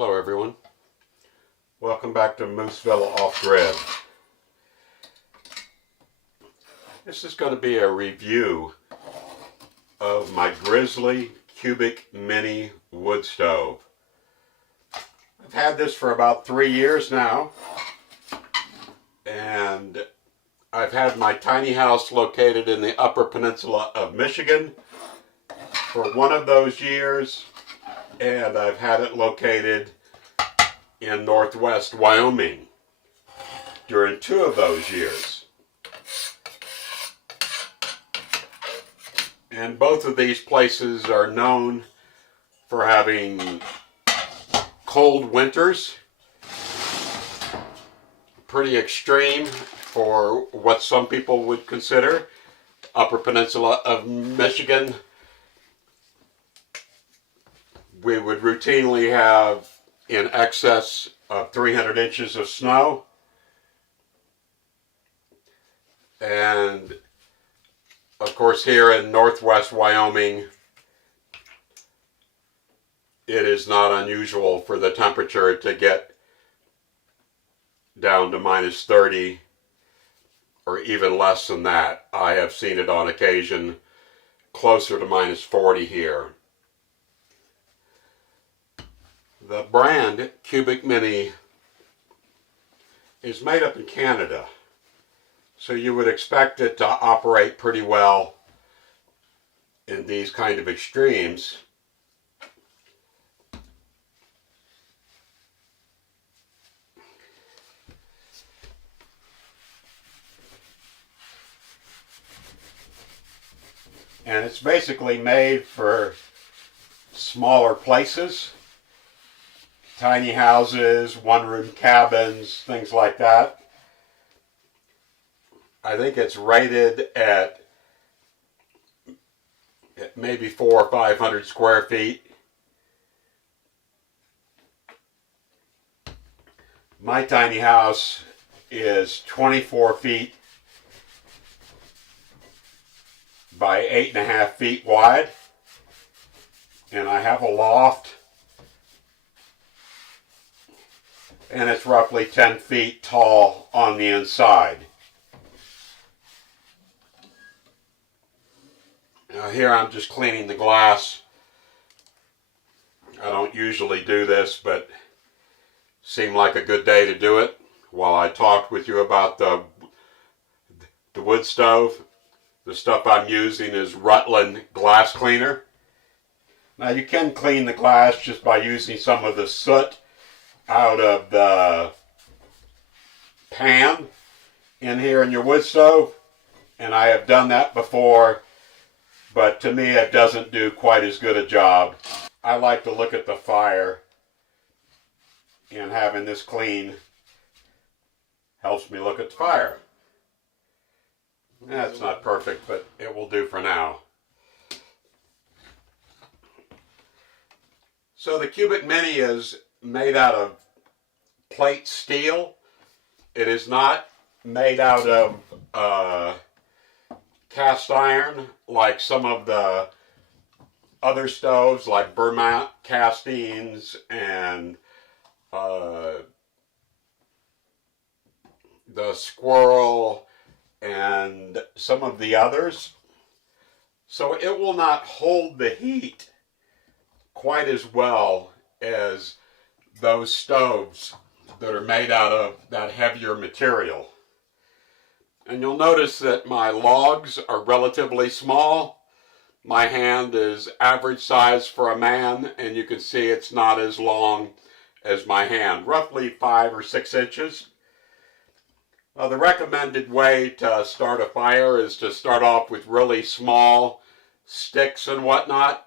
Hello everyone. Welcome back to Mooseville Off-Grid. This is going to be a review of my Grizzly cubic mini wood stove. I've had this for about 3 years now, and I've had my tiny house located in the Upper Peninsula of Michigan for one of those years, and I've had it located in Northwest Wyoming during 2 of those years. And both of these places are known for having cold winters, pretty extreme for what some people would consider. Upper Peninsula of Michigan, we would routinely have in excess of 300 inches of snow, and of course here in Northwest Wyoming it is not unusual for the temperature to get down to minus 30 or even less than that. I have seen it on occasion closer to minus 40 here. The brand Cubic Mini is made up in Canada, so you would expect it to operate pretty well in these kind of extremes. And it's basically made for smaller places. Tiny houses, one-room cabins, things like that. I think it's rated at maybe 400 or 500 square feet. My tiny house is 24 feet by 8.5 feet wide, and I have a loft, and it's roughly 10 feet tall on the inside. Now here I'm just cleaning the glass. I don't usually do this, but seemed like a good day to do it while I talked with you about the wood stove. The stuff I'm using is Rutland glass cleaner. Now you can clean the glass just by using some of the soot out of the pan in here in your wood stove, and I have done that before, but to me it doesn't do quite as good a job. I like to look at the fire, and having this clean helps me look at the fire. That's not perfect, but it will do for now. So the Cubic Mini is made out of plate steel. It is not made out of cast iron like some of the other stoves, like Vermont castings and the Squirrel and some of the others. So it will not hold the heat quite as well as those stoves that are made out of that heavier material. And you'll notice that my logs are relatively small. My hand is average size for a man, and you can see it's not as long as my hand, roughly 5 or 6 inches. The recommended way to start a fire is to start off with really small sticks and whatnot.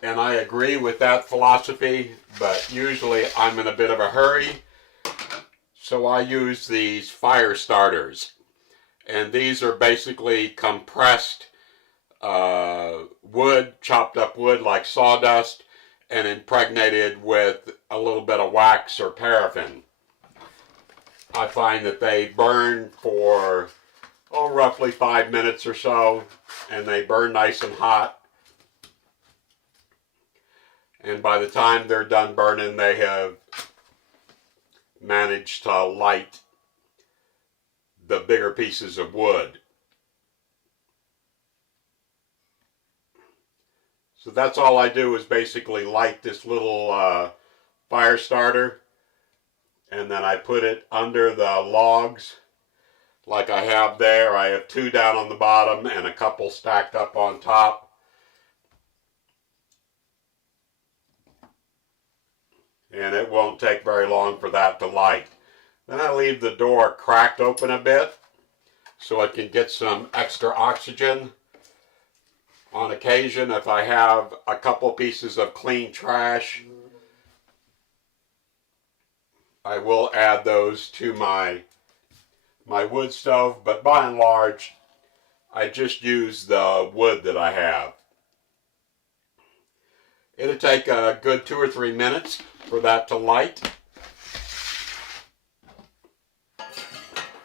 And I agree with that philosophy, but usually I'm in a bit of a hurry, so I use these fire starters. And these are basically compressed wood, chopped up wood like sawdust, and impregnated with a little bit of wax or paraffin. I find that they burn for roughly 5 minutes or so, and they burn nice and hot. And by the time they're done burning, they have managed to light the bigger pieces of wood. So that's all I do, is basically light this little fire starter, and then I put it under the logs like I have there. I have 2 down on the bottom and a couple stacked up on top. And it won't take very long for that to light. Then I leave the door cracked open a bit so it can get some extra oxygen. On occasion, if I have a couple pieces of clean trash, I will add those to my wood stove, but by and large, I just use the wood that I have. It'll take a good 2 or 3 minutes for that to light.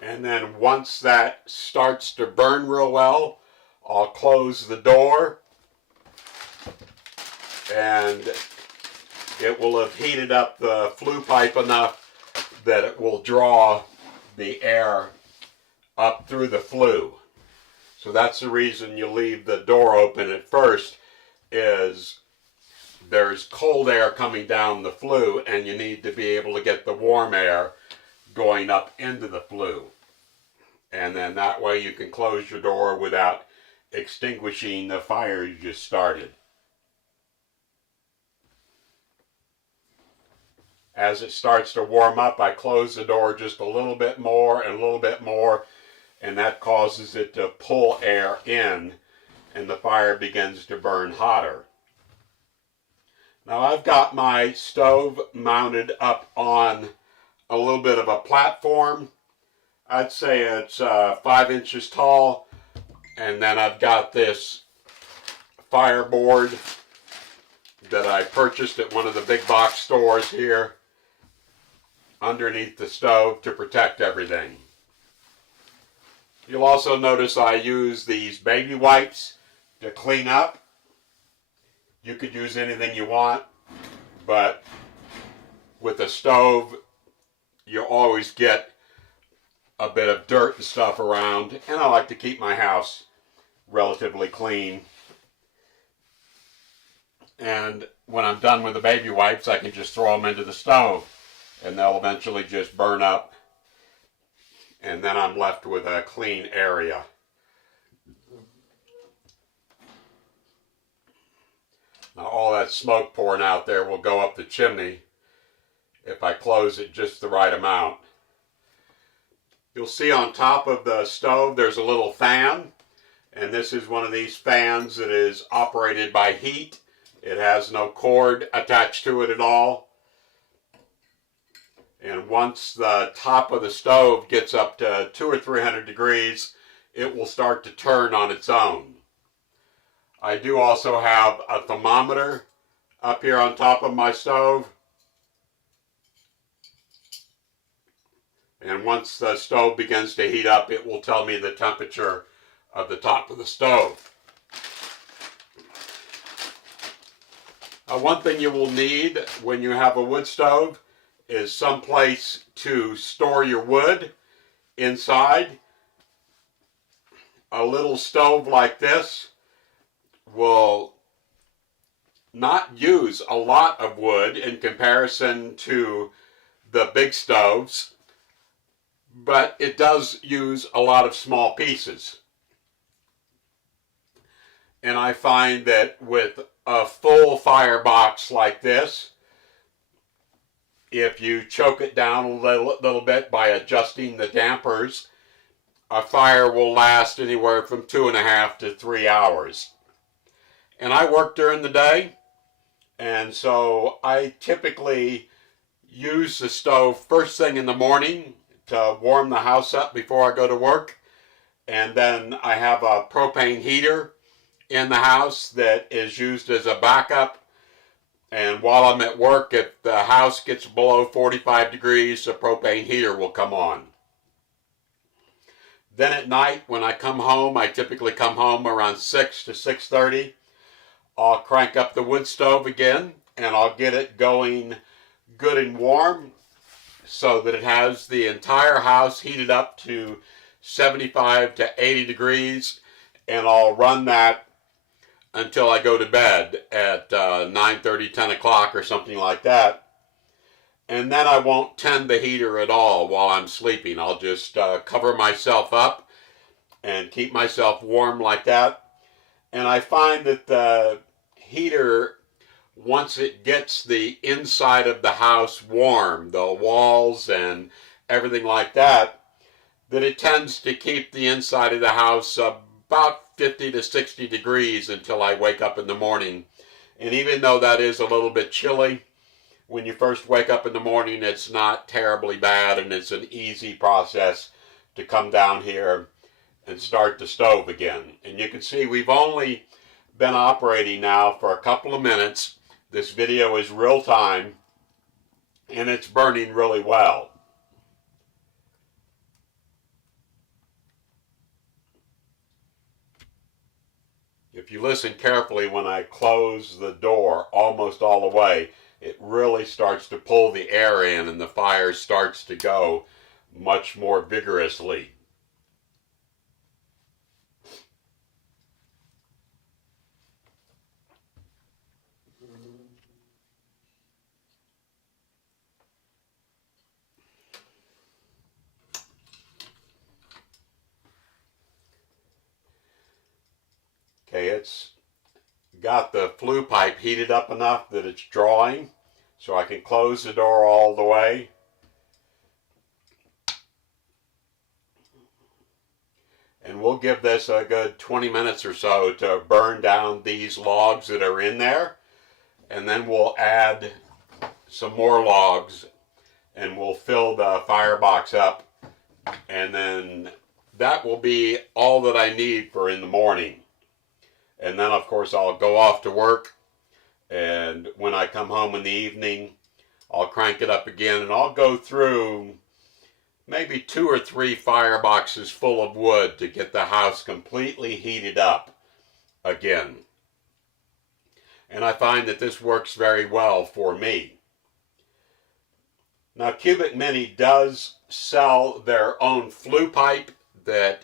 And then once that starts to burn real well, I'll close the door, and it will have heated up the flue pipe enough that it will draw the air up through the flue. So that's the reason you leave the door open at first, is there's cold air coming down the flue, and you need to be able to get the warm air going up into the flue. And then that way you can close your door without extinguishing the fire you just started. As it starts to warm up, I close the door just a little bit more and a little bit more, and that causes it to pull air in, and the fire begins to burn hotter. Now I've got my stove mounted up on a little bit of a platform. I'd say it's 5 inches tall, and then I've got this fireboard that I purchased at one of the big box stores here underneath the stove to protect everything. You'll also notice I use these baby wipes to clean up. You could use anything you want, but with a stove, you always get a bit of dirt and stuff around, and I like to keep my house relatively clean. And when I'm done with the baby wipes, I can just throw them into the stove, and they'll eventually just burn up, and then I'm left with a clean area. Now all that smoke pouring out there will go up the chimney if I close it just the right amount. You'll see on top of the stove there's a little fan, and this is one of these fans that is operated by heat. It has no cord attached to it at all. And once the top of the stove gets up to 200 or 300 degrees, it will start to turn on its own. I do also have a thermometer up here on top of my stove. And once the stove begins to heat up, it will tell me the temperature of the top of the stove. One thing you will need when you have a wood stove is some place to store your wood inside. A little stove like this will not use a lot of wood in comparison to the big stoves, but it does use a lot of small pieces. And I find that with a full firebox like this, if you choke it down a little bit by adjusting the dampers, a fire will last anywhere from 2.5 to 3 hours. And I work during the day, and so I typically use the stove first thing in the morning to warm the house up before I go to work. And then I have a propane heater in the house that is used as a backup. And while I'm at work, if the house gets below 45 degrees, the propane heater will come on. Then at night, when I come home, I typically come home around 6 to 6:30. I'll crank up the wood stove again, and I'll get it going good and warm so that it has the entire house heated up to 75 to 80 degrees, and I'll run that until I go to bed at 9:30, 10 o'clock or something like that. And then I won't tend the heater at all while I'm sleeping. I'll just cover myself up and keep myself warm like that. And I find that the heater, once it gets the inside of the house warm, the walls and everything like that, that it tends to keep the inside of the house about 50 to 60 degrees until I wake up in the morning. And even though that is a little bit chilly, when you first wake up in the morning, it's not terribly bad, and it's an easy process to come down here and start the stove again. And you can see we've only been operating now for a couple of minutes. This video is real time, and it's burning really well. If you listen carefully, when I close the door almost all the way, it really starts to pull the air in, and the fire starts to go much more vigorously. Okay, it's got the flue pipe heated up enough that it's drawing, so I can close the door all the way. And we'll give this a good 20 minutes or so to burn down these logs that are in there. And then we'll add some more logs and we'll fill the firebox up. And then that will be all that I need for in the morning. And then, of course, I'll go off to work. And when I come home in the evening, I'll crank it up again, and I'll go through maybe 2 or 3 fireboxes full of wood to get the house completely heated up again. And I find that this works very well for me. Now, Cubic Mini does sell their own flue pipe that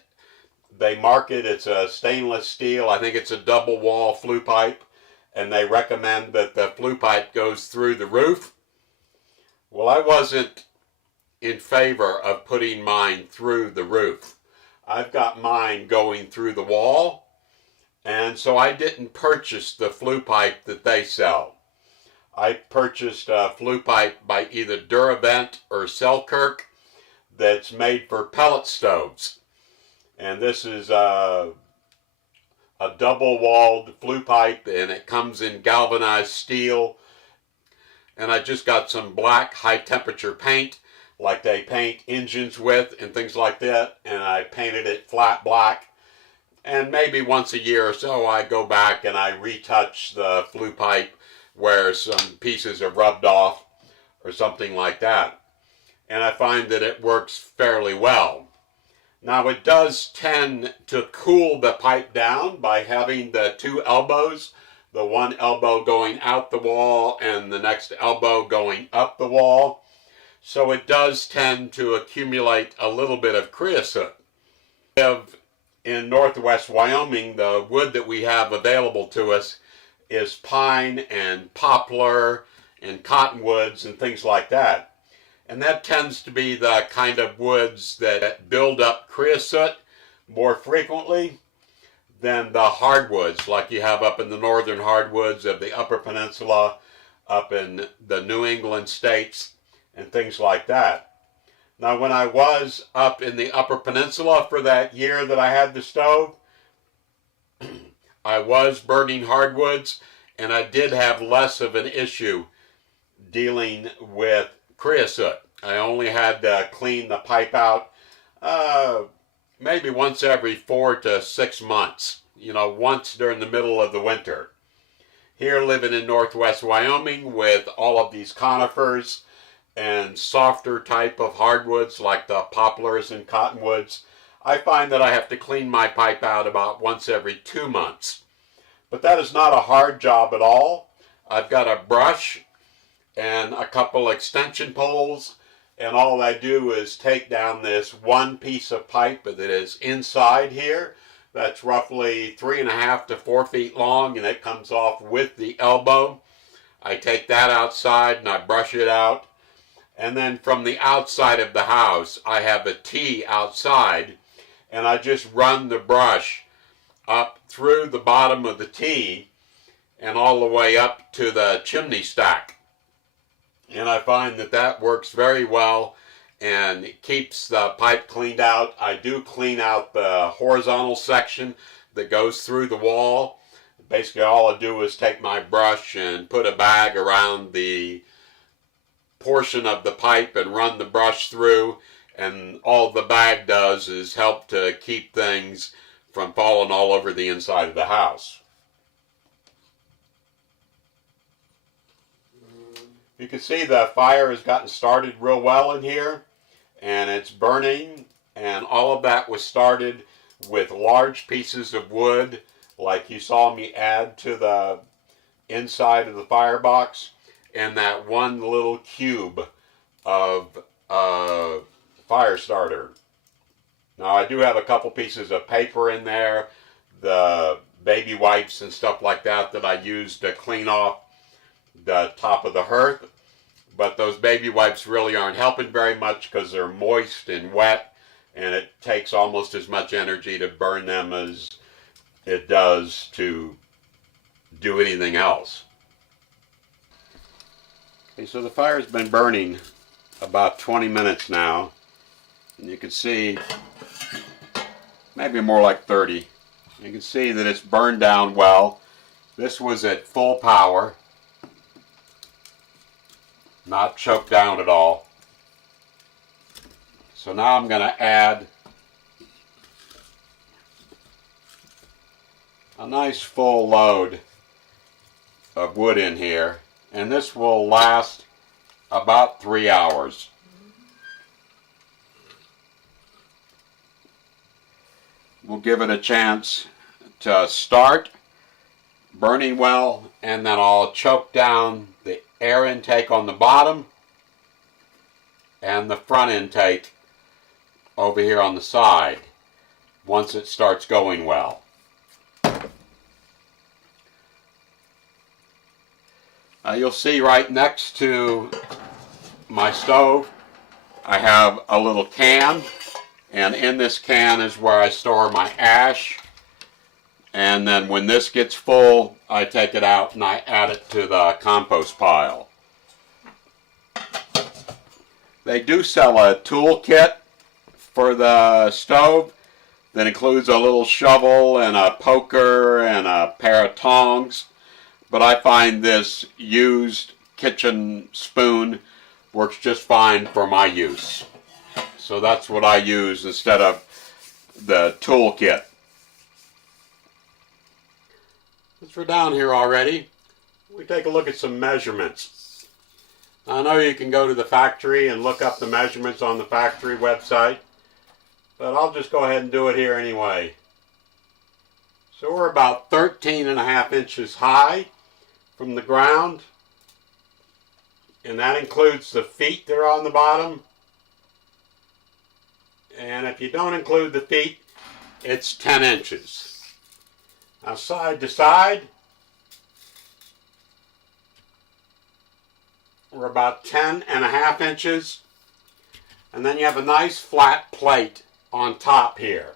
they market. It's a stainless steel. I think it's a double wall flue pipe, and they recommend that the flue pipe goes through the roof. Well, I wasn't in favor of putting mine through the roof. I've got mine going through the wall, and so I didn't purchase the flue pipe that they sell. I purchased a flue pipe by either Duravent or Selkirk that's made for pellet stoves. And this is a double-walled flue pipe, and it comes in galvanized steel. And I just got some black high-temperature paint, like they paint engines with and things like that, and I painted it flat black. And maybe once a year or so I go back and I retouch the flue pipe where some pieces are rubbed off or something like that. And I find that it works fairly well. Now, it does tend to cool the pipe down by having the 2 elbows, the one elbow going out the wall and the next elbow going up the wall. So it does tend to accumulate a little bit of creosote. In northwest Wyoming, the wood that we have available to us is pine and poplar and cottonwoods and things like that. And that tends to be the kind of woods that build up creosote more frequently than the hardwoods like you have up in the northern hardwoods of the Upper Peninsula, up in the New England states, and things like that. Now, when I was up in the Upper Peninsula for that year that I had the stove, I was burning hardwoods, and I did have less of an issue dealing with creosote. I only had to clean the pipe out maybe once every 4 to 6 months, once during the middle of the winter. Here, living in northwest Wyoming with all of these conifers and softer type of hardwoods like the poplars and cottonwoods, I find that I have to clean my pipe out about once every 2 months. But that is not a hard job at all. I've got a brush and a couple extension poles, and all I do is take down this one piece of pipe that is inside here. That's roughly 3.5 to 4 feet long, and it comes off with the elbow. I take that outside and I brush it out. And then from the outside of the house, I have a T outside, and I just run the brush up through the bottom of the T and all the way up to the chimney stack. And I find that that works very well and it keeps the pipe cleaned out. I do clean out the horizontal section that goes through the wall. Basically all I do is take my brush and put a bag around the portion of the pipe and run the brush through, and all the bag does is help to keep things from falling all over the inside of the house. You can see the fire has gotten started real well in here, and it's burning, and all of that was started with large pieces of wood like you saw me add to the inside of the firebox, and that one little cube of fire starter. Now I do have a couple pieces of paper in there, the baby wipes and stuff like that that I use to clean off the top of the hearth, but those baby wipes really aren't helping very much because they're moist and wet, and it takes almost as much energy to burn them as it does to do anything else. Okay, so the fire's been burning about 20 minutes now, and you can see maybe more like 30. You can see that it's burned down well. This was at full power, not choked down at all. So now I'm going to add a nice full load of wood in here, and this will last about 3 hours. We'll give it a chance to start burning well, and then I'll choke down the air intake on the bottom and the front intake over here on the side once it starts going well. You'll see right next to my stove I have a little can, and in this can is where I store my ash, and then when this gets full I take it out and I add it to the compost pile. They do sell a tool kit for the stove that includes a little shovel and a poker and a pair of tongs. But I find this used kitchen spoon works just fine for my use. So that's what I use instead of the tool kit. Since we're down here already, we take a look at some measurements. I know you can go to the factory and look up the measurements on the factory website, but I'll just go ahead and do it here anyway. So we're about 13.5 inches high from the ground, and that includes the feet that are on the bottom, and if you don't include the feet, it's 10 inches. Now side to side, we're about 10.5 inches, and then you have a nice flat plate on top here,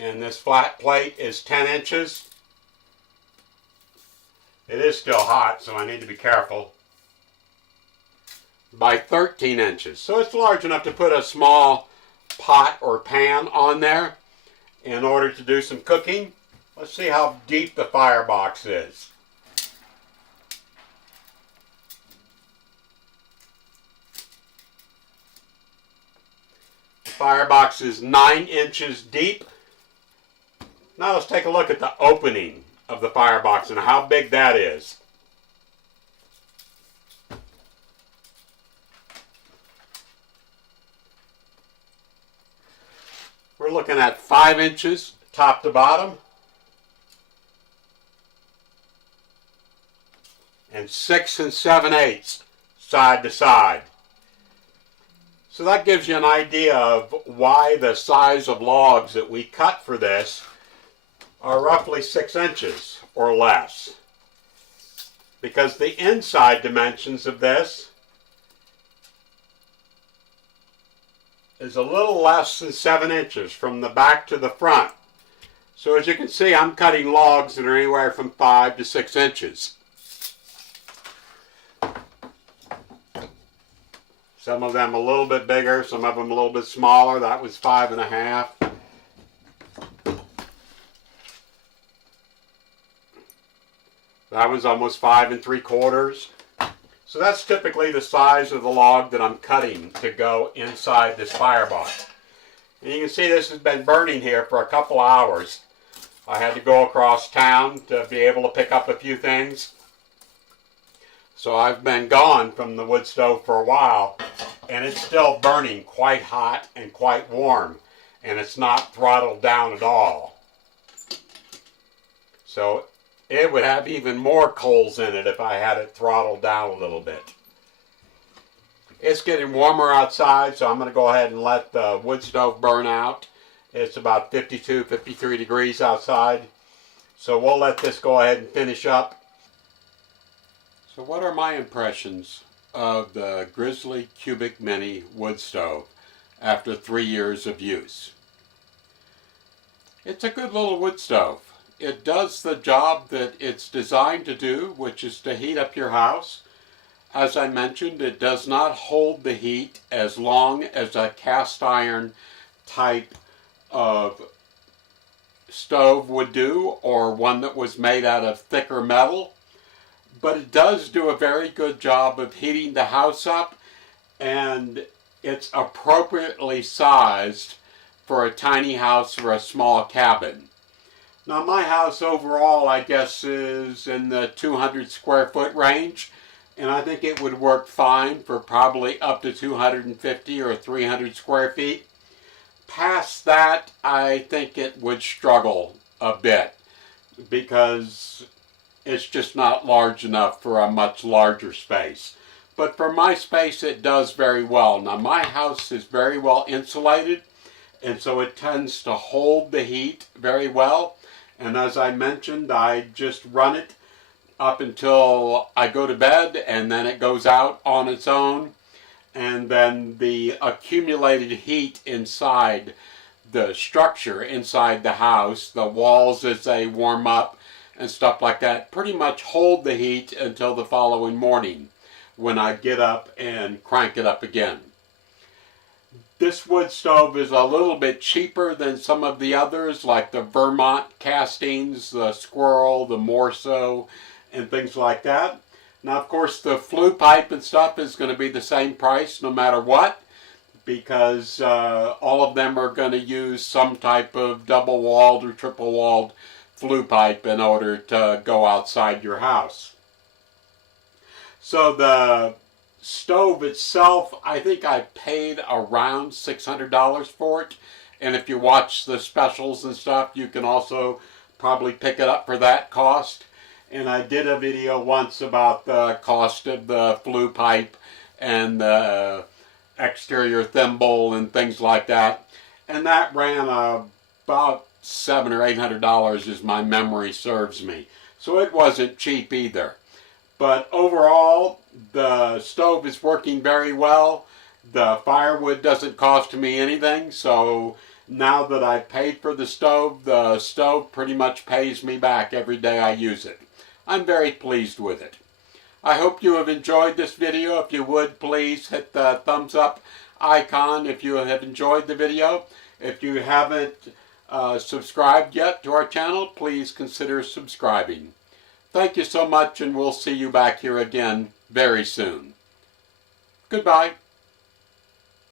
and this flat plate is 10 inches. It is still hot, so I need to be careful. By 13 inches. So it's large enough to put a small pot or pan on there in order to do some cooking. Let's see how deep the firebox is. The firebox is 9 inches deep. Now let's take a look at the opening of the firebox and how big that is. We're looking at 5 inches top to bottom. and 6 7/8 side to side. So that gives you an idea of why the size of logs that we cut for this are roughly 6 inches or less. Because the inside dimensions of this is a little less than 7 inches from the back to the front. So as you can see, I'm cutting logs that are anywhere from 5 to 6 inches. Some of them a little bit bigger, some of them a little bit smaller. That was 5 1/2. That was almost 5 3/4. So that's typically the size of the log that I'm cutting to go inside this firebox. And you can see this has been burning here for a couple hours. I had to go across town to be able to pick up a few things. So I've been gone from the wood stove for a while, and it's still burning quite hot and quite warm, and it's not throttled down at all. So it would have even more coals in it if I had it throttled down a little bit. It's getting warmer outside, so I'm going to go ahead and let the wood stove burn out. It's about 52, 53 degrees outside. So we'll let this go ahead and finish up. So what are my impressions of the Grizzly Cubic Mini wood stove after 3 years of use? It's a good little wood stove. It does the job that it's designed to do, which is to heat up your house. As I mentioned, it does not hold the heat as long as a cast iron type of stove would do, or one that was made out of thicker metal. But it does do a very good job of heating the house up, and it's appropriately sized for a tiny house or a small cabin. Now my house overall, I guess, is in the 200 square foot range, and I think it would work fine for probably up to 250 or 300 square feet. Past that, I think it would struggle a bit because it's just not large enough for a much larger space. But for my space, it does very well. Now my house is very well insulated, and so it tends to hold the heat very well. And as I mentioned, I just run it up until I go to bed, and then it goes out on its own. And then the accumulated heat inside the structure, inside the house, the walls as they warm up and stuff like that, pretty much hold the heat until the following morning when I get up and crank it up again. This wood stove is a little bit cheaper than some of the others, like the Vermont castings, the Squirrel, the Morso, and things like that. Now, of course, the flue pipe and stuff is going to be the same price no matter what, because all of them are going to use some type of double-walled or triple-walled flue pipe in order to go outside your house. So the stove itself, I think I paid around $600 for it. And if you watch the specials and stuff, you can also probably pick it up for that cost. And I did a video once about the cost of the flue pipe and the exterior thimble and things like that. And that ran about $700 or $800 as my memory serves me. So it wasn't cheap either. But overall, the stove is working very well. The firewood doesn't cost me anything, so now that I've paid for the stove pretty much pays me back every day I use it. I'm very pleased with it. I hope you have enjoyed this video. If you would, please hit the thumbs up icon if you have enjoyed the video. If you haven't subscribed yet to our channel, please consider subscribing. Thank you so much, and we'll see you back here again very soon. Goodbye.